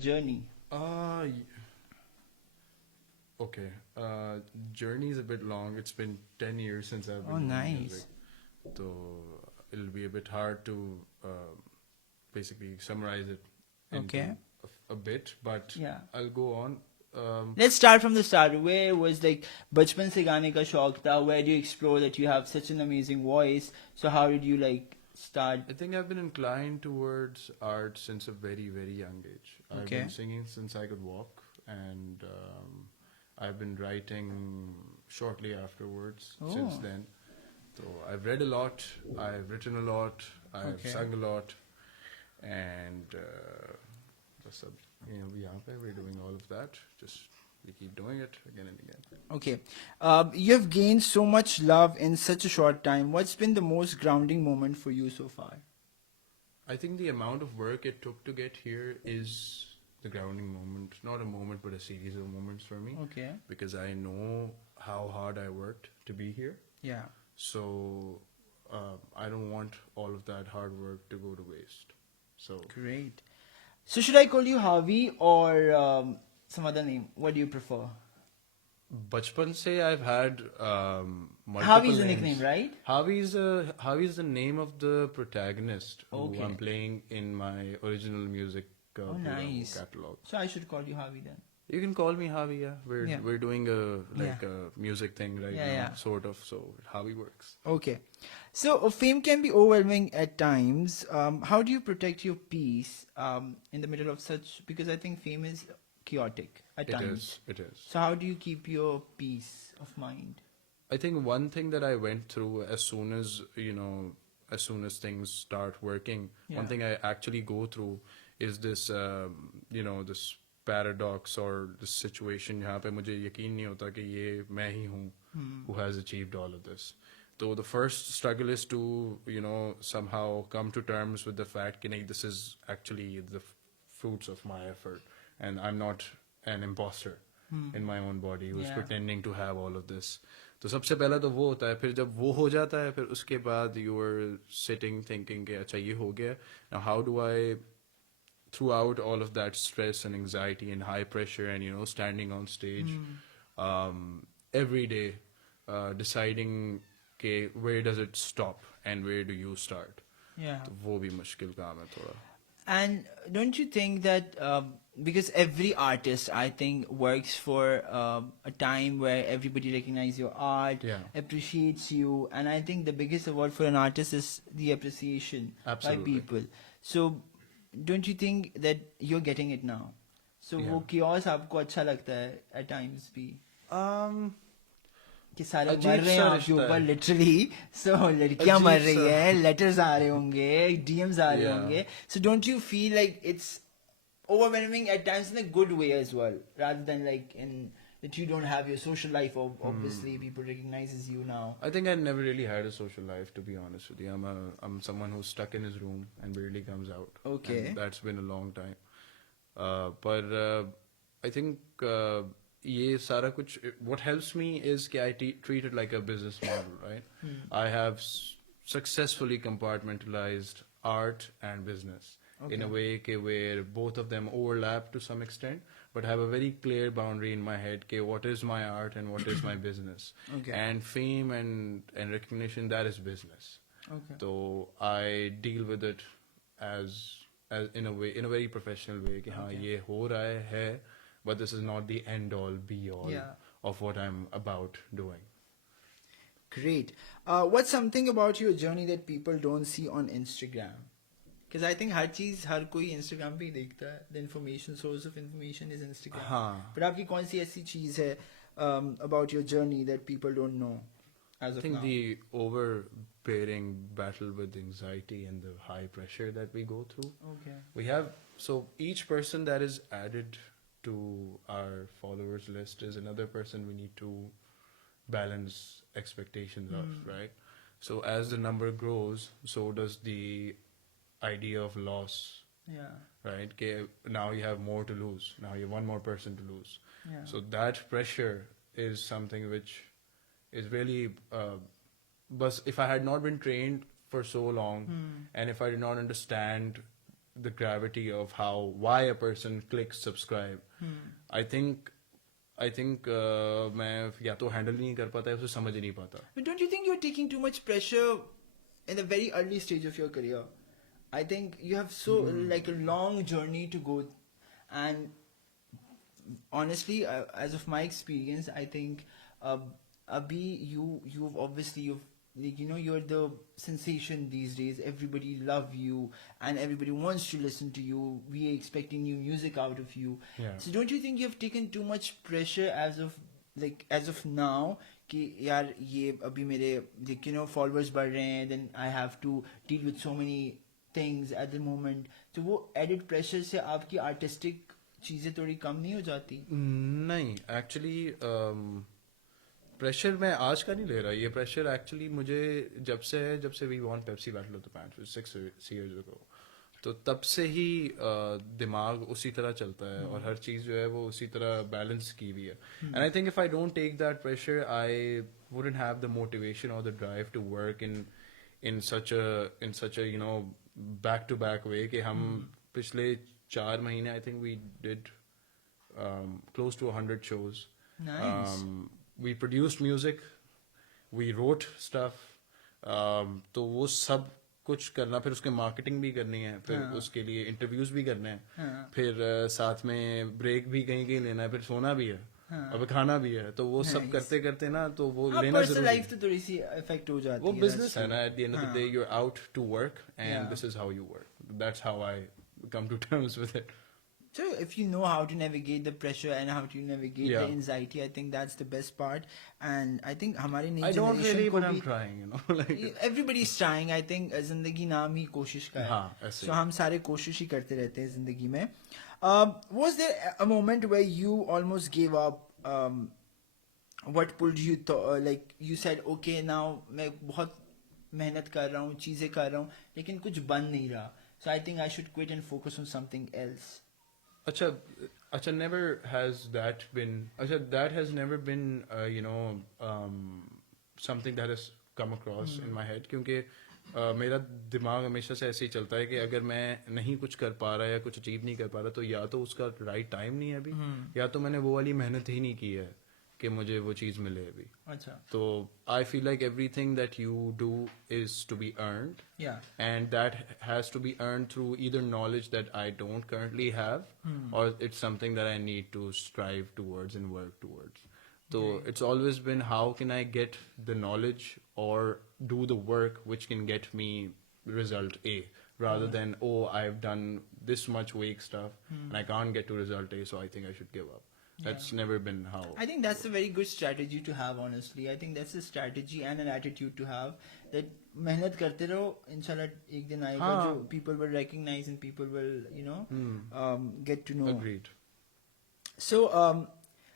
journey? Uh, y- okay. Journey is a bit long. It's been 10 years since I've Oh, been doing nice. music. So it'll be a bit hard to basically summarize it into Okay. a bit, but Yeah. I'll go on. Let's start from the start. Where was like बचपन से गाने का शौक था? Where do you explore that you have such an amazing voice? So how did you like start? I think I've been inclined towards art since a very, very young age. I've Okay. been singing since I could walk, and I've been writing shortly afterwards since Oh. then. So I've read a lot, I've written a lot, I've Okay. sung a lot, and just we're doing all of that. Just we keep doing it again and again. Okay. You have gained so much love in such a short time. What's been the most grounding moment for you so far? I think the amount of work it took to get here is the grounding moment. Not a moment, but a series of moments for me. Okay. Because I know how hard I worked to be here. Yeah. So I don't want all of that hard work to go to waste. So Great. So should I call you Harvey or some other name? What do you prefer? Bachpan se I've had multiple Harvey's the names. nickname, right? Harvey's the name of the protagonist who Okay. I'm playing in my original music Oh, nice. catalog. So I should call you Harvey then. You can call me Harvey. Yeah, Yeah. we're doing a Yeah. a music thing right Yeah, now, yeah. sort of. So Harvey works. Okay. So fame can be overwhelming at times. How do you protect your peace in the middle of such? Because I think fame is chaotic at times. It is. So how do you keep your peace of mind? I think one thing that I went through as soon as as soon as things start working, Yeah. one thing I actually go through is this this paradox or this situation यहाँ पे मुझे यकीन नहीं होता कि ये मैं ही हूँ who has achieved all of this. So the first struggle is to somehow come to terms with the fact that this is actually the fruits of my effort and I'm not an imposter in my own body who's Yeah. pretending to have all of this. तो सबसे पहला तो वो होता है, फिर जब वो हो जाता है फिर उसके बाद you are sitting thinking कि अच्छा ये हो गया. Now how do I, throughout all of that stress and anxiety and high pressure and standing on stage every day deciding कि where does it stop and where do you start. Yeah. तो वो भी मुश्किल काम है थोड़ा. And don't you think that because every artist, I think, works for a time where everybody recognizes your art, Yeah. appreciates you, and I think the biggest award for an artist is the appreciation Absolutely. by people. So don't you think that you're getting it now? So Yeah. वो chaos आपको अच्छा लगता है at times भी कि सारे अजीब मर रहे हैं सा आपके रिश्ता ऊपर है। लिटरली सो लड़कियां अजीब मर रही सा। है लेटर्स आ रहे होंगे डीएम्स आ रहे Yeah. होंगे so don't you feel like it's overwhelming at times in a good way as well rather than like in that you don't have your social life obviously people recognizes you now. I think I never really had a social life, to be honest with you. I'm someone who's stuck in his room and barely comes out. Okay. And that's been a long time. But I think ये सारा कुछ, what helps me is कि I treat it like a business model, right? I have successfully compartmentalized art and business in a way where both of them overlap to some extent, but have a very clear boundary in my head what is my art and what is my business. Okay. And fame and recognition, that is business. Okay. So I deal with it as in a way, in a very professional way कि हाँ ये हो रहा है, but this is not the end all be all Yeah. of what I'm about doing. Great. What's something about your journey that people don't see on Instagram? Because I think हर कोई Instagram पे ही देखता है. The information source of information is Instagram. हाँ. But आपकी कौन सी ऐसी चीज है about your journey that people don't know as I of think now? the overbearing battle with anxiety and the high pressure that we go through. Okay. We have, so each person that is added to our followers list is another person we need to balance expectations of, right? So as the number grows, so does the idea of loss, Yeah. right? Okay, now you have more to lose. Now you have one more person to lose. Yeah. So that pressure is something which is really, but if I had not been trained for so long, and if I did not understand the gravity of why a person clicks subscribe. I think मैं या तो handle नहीं कर पाता है, उसे समझ ही नहीं पाता. But don't you think you're taking too much pressure in the very early stage of your career? I think you have so like a long journey to go, and honestly, as of my experience, I think Abhi, you've obviously like, you know, you're the sensation these days. Everybody love you, and everybody wants to listen to you. We are expecting new music out of you. Yeah. So don't you think you have taken too much pressure as of now? कि यार ये अभी मेरे like, you know, followers बढ़ रहे हैं, then I have to deal with so many things at the moment. तो वो added pressure से आपकी artistic चीजें थोड़ी कम नहीं हो जाती? नहीं, एक्चुअली प्रेशर मैं आज का नहीं ले रहा. ये प्रेशर एक्चुअली मुझे जब से we won Pepsi battle of the bands 6 years ago, तो तब से ही दिमाग उसी तरह चलता है और हर चीज़ जो है वो उसी तरह बैलेंस की हुई है. And I think if I don't take that pressure I wouldn't have the motivation और the drive to work in such a you know back to back way कि हम पिछले 4 महीने I think we did close to 100 shows. Nice. We produced music, we wrote stuff. तो वो सब कुछ करना, फिर उसके मार्केटिंग भी करनी है, फिर उसके लिए इंटरव्यूज भी करने हैं, फिर साथ में ब्रेक भी कहीं लेना है, फिर सोना भी है, अब खाना भी है. तो वो सब करते करते ना तो वो लेना जरूरी है. लाइफ तो थोड़ी सी इफेक्ट हो जाती है. वो बिजनेस है ना. At the end of the day you are out to work and this is how you work. That's how I come to terms with it. So if you know how to navigate the pressure and how to navigate the anxiety, I think that's the best part. And I think हमारी नई I don't really, को but I'm भी trying, you know. Like everybody's trying. I think जिंदगी नाम ही कोशिश का है. हाँ, ऐसे So हम सारे कोशिश ही करते रहते हैं जिंदगी में. Was there a moment where you almost gave up? What pulled you like you said, okay, now मैं बहुत मेहनत कर रहा हूँ, चीजें कर रहा हूँ, लेकिन कुछ बन नहीं रहा. So I think I should quit and focus on something else. Acha, never has that been. Acha, that has never been, you know, something that has come across in my head. क्योंकि मेरा दिमाग हमेशा से ऐसे ही चलता है कि अगर मैं नहीं कुछ कर पा रहा या कुछ अचीव नहीं कर पा रहा, तो या तो उसका राइट टाइम नहीं है अभी, या तो मैंने वो वाली मेहनत ही नहीं की है कि मुझे वो चीज मिले अभी. अच्छा. तो I feel like everything that you do is to be earned. Yeah. And that has to be earned through either knowledge that I don't currently have, or it's something that I need to strive towards and work towards. So it's always been, how can I get the knowledge or do the work which can get me result A, rather than, oh, I've done this much weak stuff and I can't get to result A, so I think I should give up. That's never been how. I think that's a very good strategy to have, honestly. I think that's a strategy and an attitude to have, that मेहनत करते रहो, इंशाल्लाह एक दिन आएगा जो people will recognize and people will, you know, get to know. Agreed. So